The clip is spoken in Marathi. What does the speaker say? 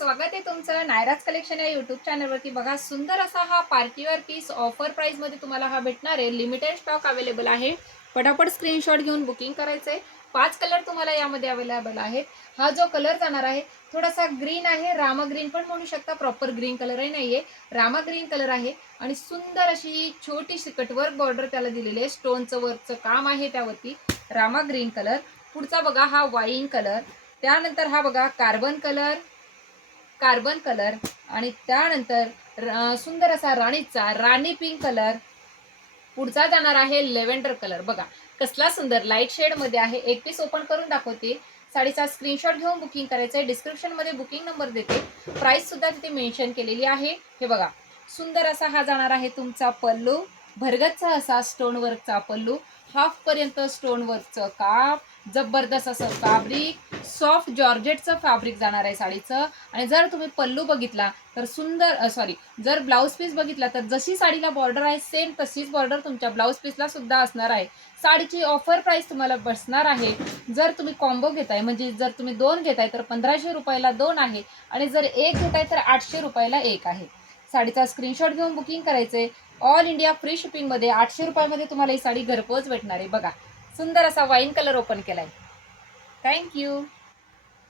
स्वागत आहे तुमचं नायराज कलेक्शन या यूट्यूब चॅनलवरती। बघा सुंदर असा हा पार्टीवेअर पीस ऑफर प्राइस मध्ये तुम्हाला हा भेटणार आहे। लिमिटेड स्टॉक अवेलेबल आहे। फटाफट स्क्रीनशॉट घेऊन बुकिंग करायचंय। 5 कलर तुम्हाला यामध्ये अवेलेबल आहेत। हा जो कलर जाणार आहे थोडासा ग्रीन आहे, रामा ग्रीन पण म्हणू शकता, प्रॉपर ग्रीन कलरही नाहीये, रामा ग्रीन कलर आहे आणि सुंदर अशी छोटीशी कटवर्क बॉर्डर त्याला दिलेली आहे। स्टोनचं वर्कचं काम आहे त्यावरती। Rama green colour. पुढचा बघा हा वाईन कलर, त्यानंतर हा बघा कार्बन कलर आणि त्यानंतर सुंदर असा राणी पिंक कलर। पुढचा जाणार आहे लेव्हेंडर कलर। बघा कसला सुंदर लाईट शेड मध्ये आहे। एक पीस ओपन करून दाखवते। साडीचा स्क्रीनशॉट घेऊन बुकिंग करायचंय। डिस्क्रिप्शन मध्ये बुकिंग नंबर देते, प्राइस सुद्धा तिथे मेन्शन केलेली आहे। हे बघा सुंदर असा हा जाणार आहे तुमचा पल्लू, भरगतचा असा स्टोन वर्कचा पल्लू, हाफ पर्यंत स्टोन वर्कचं काम, जबरदस्त असं फॅब्रिक, सॉफ्ट जॉर्जेटचं फॅब्रिक जाणार आहे साडीचं। आणि जर तुम्ही पल्लू बघितला तर सुंदर जर ब्लाउज पीस बघितला तर जशी साडीला बॉर्डर आहे सेम तशीच बॉर्डर तुमच्या ब्लाउज पीसला सुद्धा असणार आहे। साडीची ऑफर प्राइस तुम्हाला बसणार आहे। जर तुम्ही कॉम्बो घेताय म्हणजे जर तुम्ही 2 घेताय तर 1500 रुपयाला 2 आहे आणि जर एक घेताय तर 800 रुपयाला एक आहे। साडीचा स्क्रीनशॉट घेऊन बुकिंग करायचे। ऑल इंडिया फ्री शिपिंग मध्ये 800 रुपयामध्ये तुम्हाला ही साडी घरपोच भेटणार आहे। बघा सुंदर असा वाईन कलर ओपन केलाय। थँक्यू।